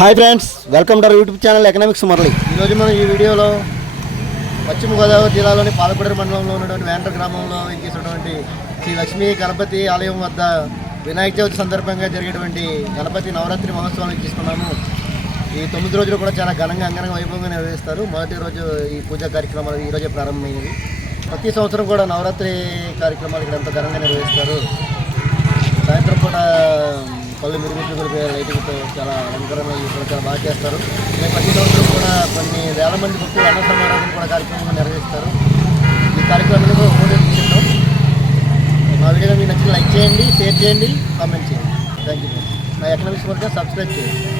Hi friends welcome to our YouTube channel economics Murali. ఈరోజు మనం ఈ వీడియోలో పశ్చిమ గోదావరి జిల్లాలోని పాలకొడేరు మండలంలో ఉన్నటువంటి వేండ్ర గ్రామంలో చేసినటువంటి శ్రీ లక్ష్మీ గణపతి ఆలయం వద్ద వినాయక చవితి సందర్భంగా జరిగేటువంటి గణపతి నవరాత్రి మహోత్సవాలు తీసుకున్నాము. ఈ తొమ్మిది రోజులు కూడా చాలా ఘనంగా అంగరంగ వైభవంగా నిర్వహిస్తారు. మొదటి రోజు ఈ పూజా కార్యక్రమాలు ఈరోజే ప్రారంభమైనవి. ప్రతి సంవత్సరం కూడా నవరాత్రి కార్యక్రమాలు ఇక్కడ ఎంతో ఘనంగా నిర్వహిస్తారు. సాయంత్రం పూట పళ్ళు మిరుగుట్లు కొలిపే రైతులతో చాలా అలంకరణ ఇక్కడ చాలా బాగా చేస్తారు. ప్రతి సంవత్సరం కూడా కొన్ని వేల మంది భక్తులు అన్న సమారాధన కూడా కార్యక్రమంగా నిర్వహిస్తారు. ఈ కార్యక్రమాన్ని కూడా ఫోటో తీసుకుంటాం మా వీడియో మీకు నచ్చిన లైక్ చేయండి షేర్ చేయండి కామెంట్ చేయండి. థ్యాంక్ యూ నా ఎకనామిక్స్ వర్క్ సబ్స్క్రైబ్ చేయండి.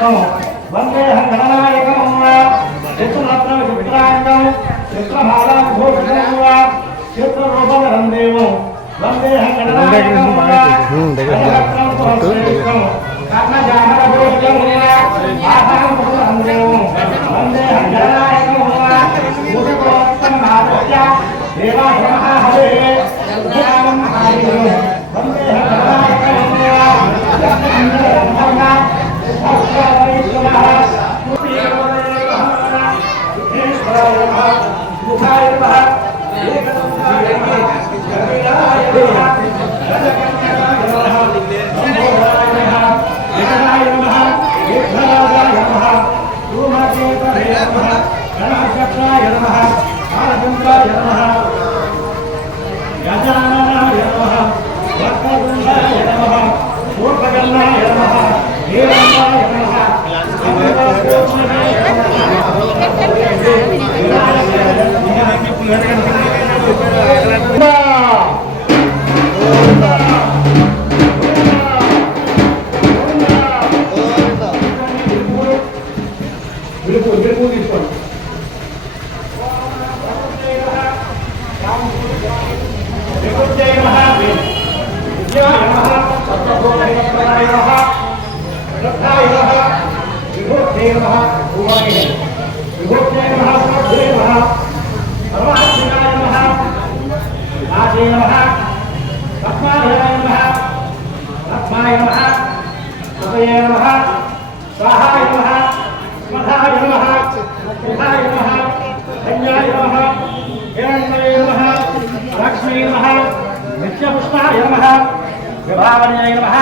హోమోత్సవం వందేహం గణనాయకం చిత్రరత్న చిత్రాంగం చిత్రభాగం వా చిత్రరూపధరం దేవం వందేహం గణనాయకం కర్ణజామర భూషణం ఆహారం దేవం వందేహం గణనాయకం ముఖోత్తం హరే నమః వక్రతుండాయ నమః పూర్వగన్నాయ నమః హేరంబాయ నమః భూమనే విభూతే నమః సమర్థే నమః పరమాత్మికాయ నమః రాజే నమః పద్మాలయాయ నమః రత్నాయ నమః ఉదయ నమః స్వాహాయ నమః స్మధాయ నమః సుధాయ నమః ధన్యాయ నమః హిరణ్మయ నమః లక్ష్మీ నమః నిత్యపుష్పాయ నమః విభావన్యాయ నమః.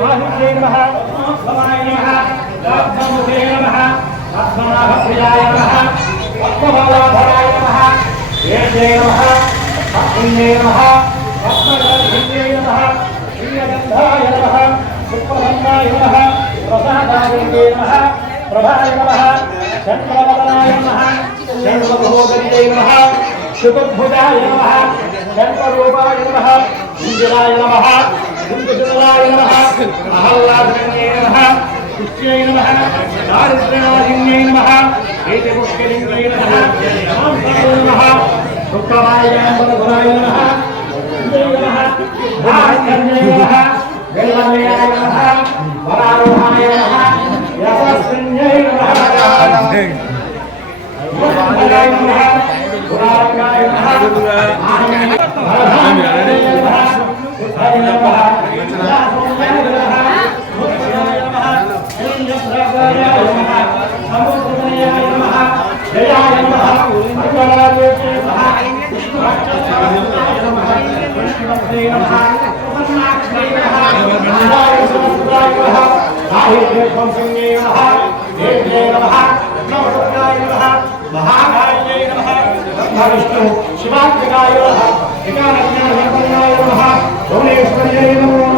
మాహిత్యై నమః. భవాయ నమః. రత్నముఖే నమః. రత్ననాభప్రియాయ నమః. రత్నబాలాధరాయ నమః. వేద్యై నమః. భక్తున్యై నమః. రత్నగంధ్యై నమః. శ్రీయగంధాయ సుప్రసన్నాయ ప్రసాదాయ ప్రభాయ శుభభుజాయ నమ. శంకరూపాయ నమ. ఇందిరాయ నమ. ఇందుజలాయ నమః మహల్లాధన్యై నమః పుష్ట్యై నమః దారిద్ర్యనాశిన్యై నమః ఏకపుష్కలింగై నమః మాంసాయ నమః సుఖమాయ గుణాయ నమః ఇంద్రై నమః భాస్కర్యై నమః గైవల్యాయ నమః వరారోహాయ నమః యశస్విన్యై నమః. గుణాయ నమః. గుణాయ నమః. మహాకాయ నమః విష్ణు శివాత్మకాయ నమః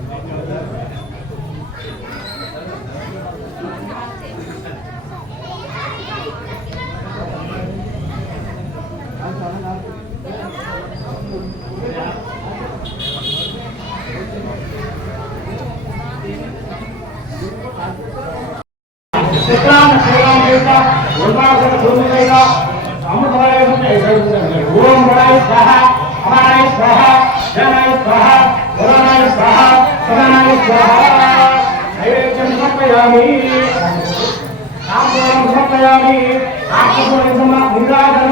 శ్రీరాం ఉల్లాసన సూర్యుడైన అమృతమయ ఓం వడాయ స్వాహ అమరాయ స్వాహ జనాయ స్వాహ పురాణాయ స్వాహ నైవేద్యం సమర్పయామి. తాంబూలం సమర్పయామి. ఆత్మపూర్ణ నిరాజన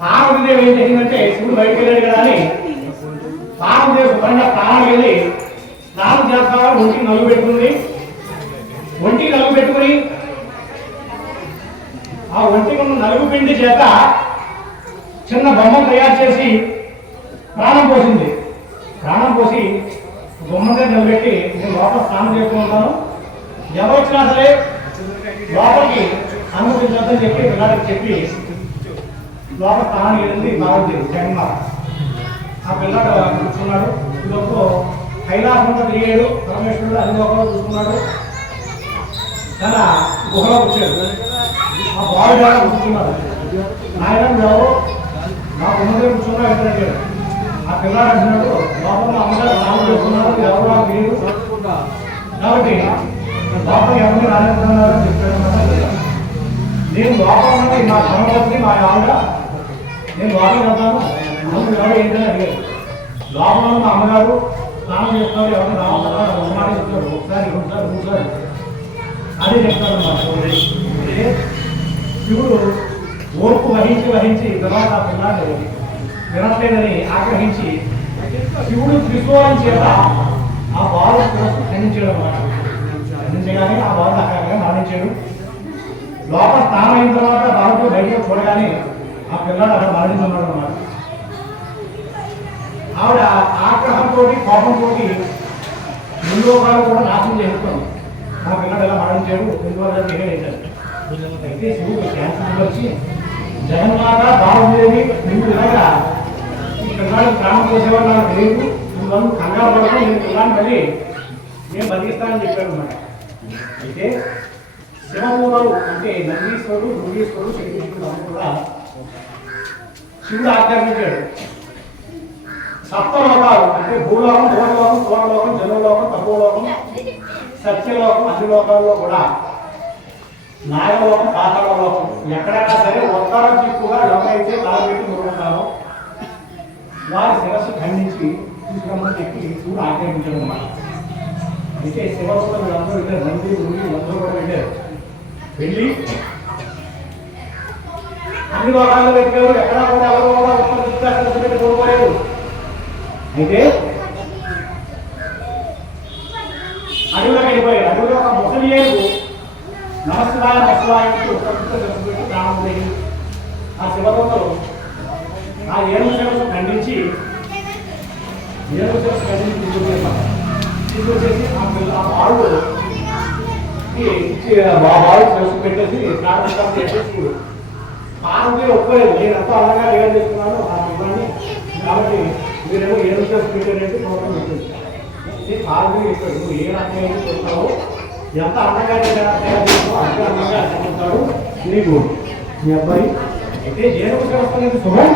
భారతదేశం ఏం జరిగిందంటే శివుడు బయటకు వెళ్ళాడు కదా అని భారతదేశం శుభ్రంగా ప్రాణాలు వెళ్ళి స్నానం చేస్తా ఒంటికి నలుగు పెట్టుకుంది ఒంటికి నలుగు పెట్టుకుని ఆ ఒంటికి ఉన్న నలుగు పిండి చేత చిన్న బొమ్మ తయారు చేసి ప్రాణం పోసింది. ప్రాణం పోసి బొమ్మ నిలబెట్టి నేను లోపల స్నానం చేస్తూ ఉంటాను. ఎవరు వచ్చినా సరే లోపలికి అనుమతించొద్దని చెప్పి పిల్లలకి చెప్పి లోపల స్నానం చేసింది బాగుంది జగన్మ. ఆ పిల్లాడు కూర్చున్నాడు ఈలోపు కైలాసంతో తిరిగాడు పరమేశ్వరుడు అన్ని లోపల చూసుకున్నాడు తన గుహలో కూర్చాడు. ఆ బావి దగ్గర కూర్చున్నాడు. నాయన ఎవరు? నా ఉన్నదే కూర్చున్నా ఎక్కడ ఆ పిల్లాడు అంటున్నాడు లోపల అమ్మగారు స్నానం చేస్తున్నారు ఎవరు నాకు తెలియదు కాబట్టి లోపల ఎవరిని రాజేస్తున్నారని చెప్పారు నేను లోపల ఉన్నది మా ధర్మపత్ని మా ఆవిడ. నేను లోపల వెళ్తాను. అమ్మ ఎవరు ఏంటని అడిగారు. లోపల ఉన్న అమ్మగారు స్నానం చేస్తున్నారు ఎవరు రావాలన్నా ఒకసారి చెప్తారు ఒకసారి రెండుసారి మూడుసారి అదే చెప్తారు అన్నమాట శివుడు ఓర్పు వహించి వహించి తర్వాత ఆ పిల్లాడు వినట్లేదని ఆగ్రహించి శివుడు త్రిశూలం చేత ఆ బాలు శిరస్సు ఖండించాడు అన్నమాట. ఖండించగానే ఆ బాలు అక్కడ మరణించాడు. లోపల స్నానం అయిన తర్వాత బాలుడు బయటకు చూడగానే ఆ పిల్లాడు అక్కడ మరణించున్నాడు అన్నమాట. ఆవిడ ఆగ్రహంతో కోపంతో ముందు కూడా నాశనం చేస్తుంది మా పిల్లడు ఎలా మరణించాడు? ఎందువల్ల తెలియజేశారు అయితే శివుడు క్యాన్సర్ వచ్చి జగన్మాత బాగుండేది ముందు ఇలాగా పిల్లలు ప్రాణం పోసేవాళ్ళు నాకు తెలియదు నువ్వు కంగారు పడకు నేను పిల్లాన్ని మళ్ళీ నేను బతికిస్తానని చెప్పాను అన్నమాట అయితే శివమూలలు అంటే నందీశ్వరుడు భృగేశ్వరుడు శ్రీకృష్ణుడు కూడా శివుడు ఆజ్ఞాపించాడు. సప్తలోకాలు అంటే భూలోకం భూలోకం సోమలోకం జనలోకం తపోలోకం సత్యలోకం అన్ని లోకాల్లో కూడా నాగలోకం పాతలోకం ఎక్కడైనా సరే ఉత్తర దిక్కుగా ఎవరైతే తలపెట్టి మురుగుతారో వారి శిరస్సు ఖండించి తీసుకురమ్మని చెప్పి కూడా ఆజ్ఞాపించాడు అన్నమాట. అయితే శివలోకం వీళ్ళందరూ వెళ్ళారు. నంది ముని అందరూ కూడా వెళ్ళారు. వెళ్ళి అన్ని లోకాల్లో వెతికారు ఎక్కడా కూడా ఎవరు కూడా ఉత్తర దిక్కు పెట్టి కోరుకోలేదు అయితే అడవిలోకి వెళ్ళిపోయాడు అడవిలో ఒక ముసలి నమస్కారం నమస్కారం నమస్కారానికి ఉత్తరపెట్టి ప్రాణం ఆ శివదూతలు ఆ ఏడు శిరస్సు ఖండించి ఏడు శిరస్సు ఖండించి తీసుకొచ్చేసారు తీసుకొచ్చేసి ఆ పిల్ల ఆ బాలు మా ఆ బాలు శిరస్సు పెట్టేసి ప్రాణం చేసేసి పార్వతి ఒప్పుకోలేదు. నేను ఎంతో అందంగా రియాజ్ చేస్తున్నాను ఆ పిల్లని కాబట్టి మీరేమో ఏడు విషయం పెట్టారంటే మొత్తం పెట్టింది ఈ పార్వతి చెప్పాడు నువ్వు ఏ రకంగా చెప్తావు ఎంత అందంగా తయారు చేస్తావు అంతే అందంగా చెప్తాడు నీకు మీ అబ్బాయి అయితే ఏనుగు శిరస్సు అనేది శుభం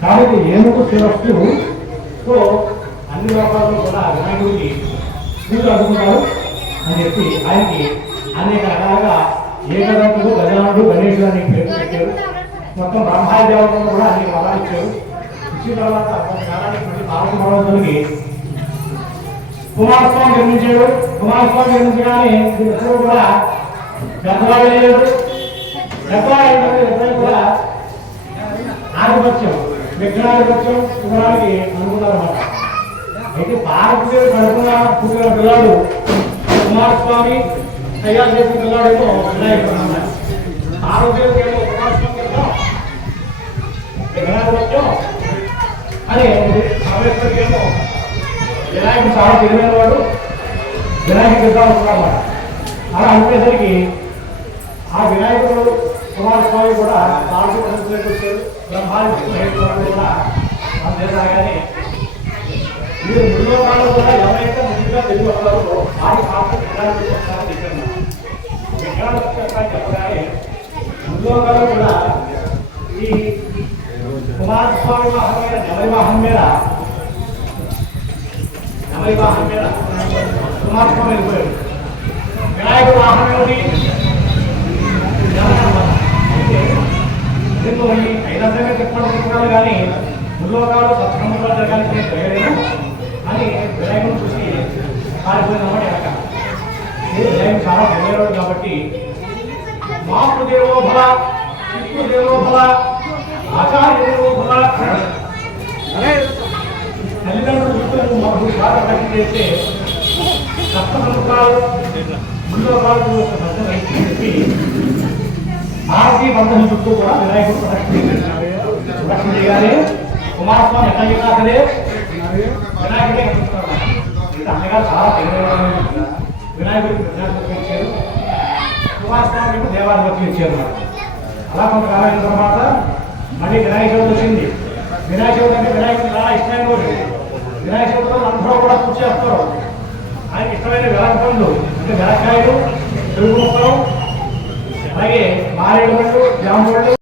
కాబట్టి ఏనుగు శిరస్సు సో అన్ని లోకాల్లో కూడా వినాయకుడికి పూజ అందుకుంటారు అని చెప్పి ఆయనకి అనేక రకాలుగా ఏకదంతుడు గజానుడు గణేశుడు అని పేరు పెట్టారు. మొత్తం బ్రహ్మాది దేవతలను కూడా అనేక వరాలు ఇచ్చారు. ఇచ్చిన తర్వాత కొంతకాలానికి మళ్ళీ పార్వతి మహారాజులకి కుమారస్వామి నిర్మించాడు కుమారస్వామి నిర్మించగానే ఎప్పుడు కూడా పెద్దవాళ్ళు అయ్యారు పెద్దవాళ్ళు కూడా ఆధిపత్యం. విఘ్నాధిపత్యం ఇవ్వడానికి అనుకున్నారన్నమాట అయితే పార్వతీదేవి కడుపున పుట్టిన పిల్లాడు కుమారస్వామి తయారు చేసిన పిల్లాడేమో వినాయకుడు అన్నమాట. భారతదేశం ఏమో కుమారస్వామి ఏమో విఘ్నాధిపత్యం అని పరమేశ్వరికి వినాయకుడు చాలా తెలివైన వాడు వినాయకుడు అలా అనుకునేసరికి ఆ వినాయకుడు కుమారస్వామి కూడా పార్వతీ పరమేశ్వరికి వచ్చారు బ్రహ్మాండ మహేశ్వరుడు కూడా మన దేశాగానే మీరు ముందులో వాళ్ళు కూడా ఎవరైతే ముందుగా తెలివి వస్తారో వారి పాత్ర విజ్ఞానం చేస్తారని చెప్పారు విజ్ఞానం చేస్తారని చెప్పగానే ముందులో వాళ్ళు కూడా ఈ కుమారస్వామి వాహనమైన నెమలి వాహనం మీద నెమలి వాహనం మీద కుమారస్వామి వెళ్ళిపోయాడు వినాయకుడు వాహనం ఏమిటి అయితే ఎందుకు ఈ ఐదంతంగా చెప్పడం కానీ ముల్లోకాలు సత్సంబంధాలు జరగాలంటే ప్రయోజనం అని వినాయకుడు చూసి పారిపోయిందన్నమాట ఎక్క వినాయకుడు చాలా తెలియవాడు కాబట్టి మాతృ దేవో భవ పితృ ఆచార్య దేవో తల్లిదండ్రులు చూస్తూ మాకు బాగా కలిగి చేస్తే సప్త సంవత్సరాలు ముల్లోకాలు ఒక భద్రం చెప్పి భారతీయ బంధం చుట్టూ కూడా వినాయకుడు ప్రదక్షిణ చేయాలి. కుమారస్వామి ఎట్లా చేయాలి వినాయకుడే అన్నగారు చాలా వినాయకుడికి వినాయకుడికి ఇచ్చారు. కుమారస్వామికి దేవాధిపతికి ఇచ్చారు. అలా కొంతకాలం అయిన తర్వాత మళ్ళీ వినాయక చవితి వచ్చింది. వినాయక చవితి అంటే వినాయకుడు చాలా ఇష్టమైన రోజు. వినాయక చవితిలో అందరూ కూడా పూజ చేస్తారు. ఆయనకి ఇష్టమైన వెలక పండ్లు అంటే వెలక్కాయలు తెలుగు మొక్కలు అలాగే మారేడు పళ్ళు జామ పళ్ళు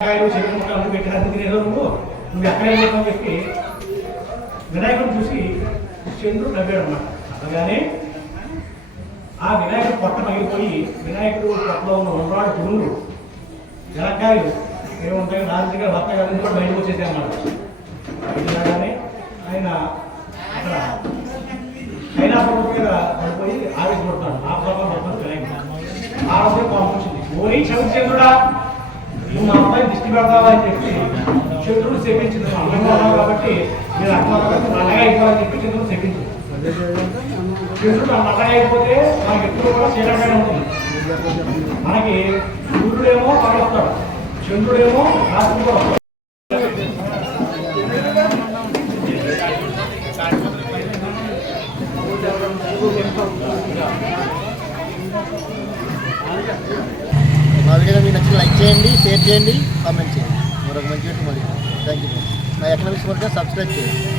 కాయలు చెట్టు ముక్కలు అన్ని పెట్టడానికి తినేదో నువ్వు నువ్వు ఎక్కడే పోతావు చెప్పి వినాయకుడు చూసి చంద్రుడు నవ్వాడు అన్నమాట. అనగానే ఆ వినాయకుడు పొట్ట పగిలిపోయి వినాయకుడు పొట్టలో ఉన్న రెండాడు పురుగులు జలకాయలు ఏముంటాయి రాజకీయ భర్త గారి కూడా బయటకు వచ్చేసాయి అన్నమాట. బయటకు రాగానే ఆయన అక్కడ కైలాసపర్వతం మీద పడిపోయి ఆవేశపడతాడు. ఆ ప్రభావం పడుతుంది వినాయకుడు. ఆరోగ్యం పంపించింది ఓరి చంద్రుడా నువ్వు మా అమ్మాయి దిష్టి పెడతావా అని చెప్పి చంద్రుడు శపించింది మా అమ్మాయి కాబట్టి మీరు అక్కడ నల్లగా అయిపోవాలని చెప్పి చంద్రుడు శపించింది. చంద్రుడు నల్లగా అయిపోతే మనకి ఎప్పుడు కూడా చీకటిగానే ఉంటుంది. మనకి సూర్యుడేమో పగలొస్తాడు చంద్రుడేమో రాత్రి కూడా వస్తాడు మా వీడియో మీకు నచ్చిన లైక్ చేయండి షేర్ చేయండి కామెంట్ చేయండి. మరొక మంచి వీడియో మళ్ళీ థ్యాంక్ యూ నా ఎకనామిక్స్ వర్క్ సబ్స్క్రైబ్ చేయండి.